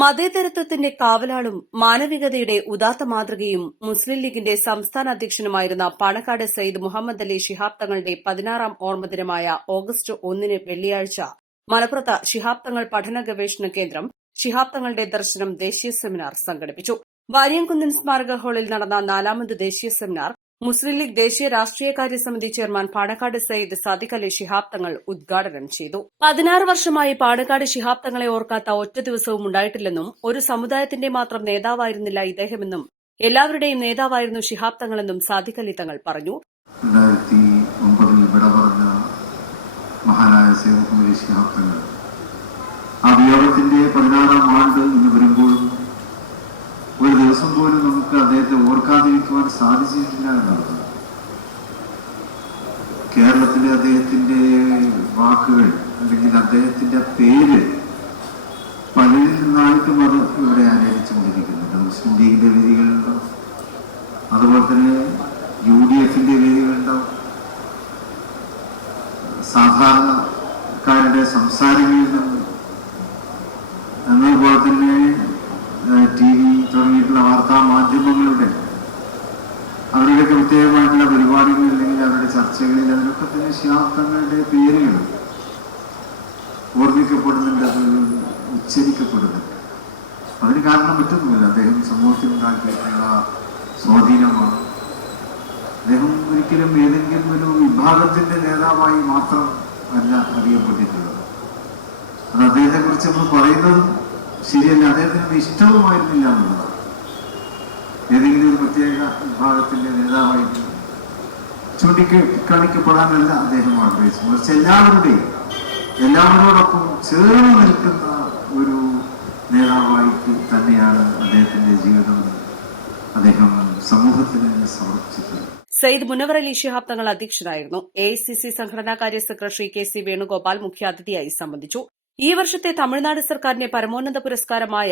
മതേതരത്വത്തിന്റെ കാവലാളും മാനവികതയുടെ ഉദാത്ത മാതൃകയും മുസ്ലിം ലീഗിന്റെ സംസ്ഥാന അധ്യക്ഷനുമായിരുന്ന പാണക്കാട് സയ്യിദ് മുഹമ്മദ് അലി ശിഹാബ് തങ്ങളുടെ 16ാം ഓർമ്മദിനമായ ഓഗസ്റ്റ് 1 വെള്ളിയാഴ്ച മലപ്പുറത്ത് ശിഹാബ് തങ്ങൾ പഠന ഗവേഷണ കേന്ദ്രം ശിഹാബ് തങ്ങളുടെ ദർശനം ദേശീയ സെമിനാർ സംഘടിപ്പിച്ചു. വാര്യംകുന്നൻ സ്മാരക ഹാളിൽ നടന്ന 4ാമത് ദേശീയ സെമിനാർ മുസ്ലിം ലീഗ് ദേശീയ രാഷ്ട്രീയകാര്യ സമിതി ചെയർമാൻ പാണക്കാട് സയ്യിദ് സാദിഖ് അലി ശിഹാബ് തങ്ങൾ ഉദ്ഘാടനം ചെയ്തു. 16 വർഷമായി പാണക്കാട് ശിഹാബ് തങ്ങളെ ഓർക്കാത്ത ഒറ്റ ദിവസവും ഉണ്ടായിട്ടില്ലെന്നും ഒരു സമുദായത്തിന്റെ മാത്രം നേതാവായിരുന്നില്ല ഇദ്ദേഹമെന്നും എല്ലാവരുടെയും നേതാവായിരുന്നു ശിഹാബ് തങ്ങളെന്നും സാദിഖ് അലി തങ്ങൾ പറഞ്ഞു. 2009 വിട പറഞ്ഞ മഹാനായ സയ്യിദ് മുഹമ്മദ് അലി ശിഹാബ് തങ്ങൾ ആ വിയോഗത്തിന്റെ 16ാം ആണ്ട് ഇന്ന് വരുമ്പോഴും ഒരു ദിവസം പോലും നമുക്ക് അദ്ദേഹത്തെ ഓർക്കാതിരിക്കുവാൻ സാധിച്ചിട്ടില്ല എന്നുള്ളത് കേരളത്തിലെ അദ്ദേഹത്തിന്റെ വാക്കുകൾ അല്ലെങ്കിൽ അദ്ദേഹത്തിന്റെ പേര് പലരിൽ നിന്നായിട്ടും അത് ഇവിടെ ആലോചിച്ചുകൊണ്ടിരിക്കുന്നുണ്ട്. മുസ്ലിം ലീഗിന്റെ വേദികളുണ്ടാവും, അതുപോലെ തന്നെ UDFന്റെ വേദികളുണ്ടാവും, സാധാരണക്കാരുടെ സംസാരങ്ങളിൽ നിന്ന് എന്നതുപോലെ തന്നെ TV തുടങ്ങിയിട്ടുള്ള വാർത്താ മാധ്യമങ്ങളുടെ അവരുടെ പ്രത്യേകമായിട്ടുള്ള പരിപാടികൾ അല്ലെങ്കിൽ അവരുടെ ചർച്ചകളിൽ അതിലൊക്കെ തന്നെ ശിഹാബ് തങ്ങളുടെ പേരുകൾ ഓർമ്മിക്കപ്പെടുന്നുണ്ട്, അത് ഉച്ചരിക്കപ്പെടുന്നുണ്ട്. അതിന് കാരണം മറ്റൊന്നുമില്ല, അദ്ദേഹം സമൂഹത്തിൽ ഉണ്ടാക്കിയിട്ടുള്ള സ്വാധീനമാണ്. അദ്ദേഹം ഒരിക്കലും ഏതെങ്കിലും ഒരു വിഭാഗത്തിന്റെ നേതാവായി മാത്രം അല്ല അറിയപ്പെട്ടിട്ടുള്ളത്. അത് അദ്ദേഹത്തെക്കുറിച്ച് നമ്മൾ പറയുന്നതും ശരിയല്ല, അദ്ദേഹത്തിന് ഇഷ്ടവുമായിരുന്നില്ല എന്നുള്ളതാണ്. ഏതെങ്കിലും ഒരു പ്രത്യേക വിഭാഗത്തിന്റെ നേതാവായിട്ട് ചൂണ്ടിക്കാണിക്കപ്പെടാനല്ല അദ്ദേഹം ആഗ്രഹിച്ചു, മറിച്ച് എല്ലാവരോടൊപ്പം ചേർന്ന് നിൽക്കുന്ന ഒരു നേതാവായിട്ട് തന്നെയാണ് അദ്ദേഹത്തിന്റെ ജീവിതം അദ്ദേഹം സമൂഹത്തിന് സമർപ്പിച്ചിട്ടുള്ളത്. സയ്യിദ് മുനവർ അലി ശിഹാബ് തങ്ങൾ അധ്യക്ഷനായിരുന്നു. AICC സംഘടനാകാര്യ സെക്രട്ടറി KC വേണുഗോപാൽ മുഖ്യാതിഥിയായി സംബന്ധിച്ചു. ഈ വർഷത്തെ തമിഴ്നാട് സർക്കാരിന്റെ പരമോന്നത പുരസ്കാരമായ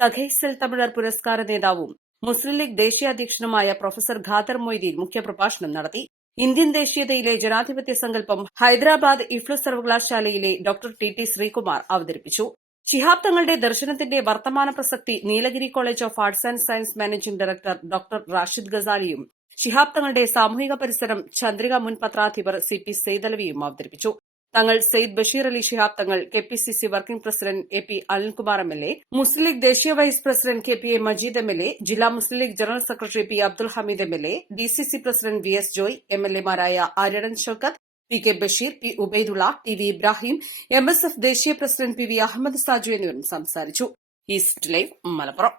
തഖൈസൽ തമിഴർ പുരസ്കാര നേതാവും മുസ്ലിം ലീഗ് ദേശീയ അധ്യക്ഷനുമായ പ്രൊഫസർ ഖാദർ മൊയ്തീൻ മുഖ്യപ്രഭാഷണം നടത്തി. ഇന്ത്യൻ ദേശീയതയിലെ ജനാധിപത്യ സങ്കല്പം ഹൈദരാബാദ് ഇഫ്ലു സർവകലാശാലയിലെ ഡോക്ടർ TT ശ്രീകുമാർ അവതരിപ്പിച്ചു. ശിഹാബ് തങ്ങളുടെ ദർശനത്തിന്റെ വർത്തമാന പ്രസക്തി Nilgiri college of arts and science managing director doctor Rashid ഗസാലിയും ശിഹാബ് തങ്ങളുടെ സാമൂഹിക പരിസരം ചന്ദ്രിക മുൻ പത്രാധിപർ CP സെയ്ദലവിയും അവതരിപ്പിച്ചു. തങ്ങൾ Sayyid Basheer Ali Shihab Thangal, KPCC working president AP Anilkumar MLA, Muslim League ദേശീയ vice president KPA Majeed MLA, ജില്ലാ Muslim League general secretary P Abdul Hameed MLA, DCC president VS Joy, MLA മാരായ Aryadan Shoukath, PK Basheer, P Ubaidulla, TV Ibrahim, MSF ദേശീയ പ്രസിഡന്റ് PV അഹമ്മദ് സാജു എന്നിവരും സംസാരിച്ചു. East live Malappuram.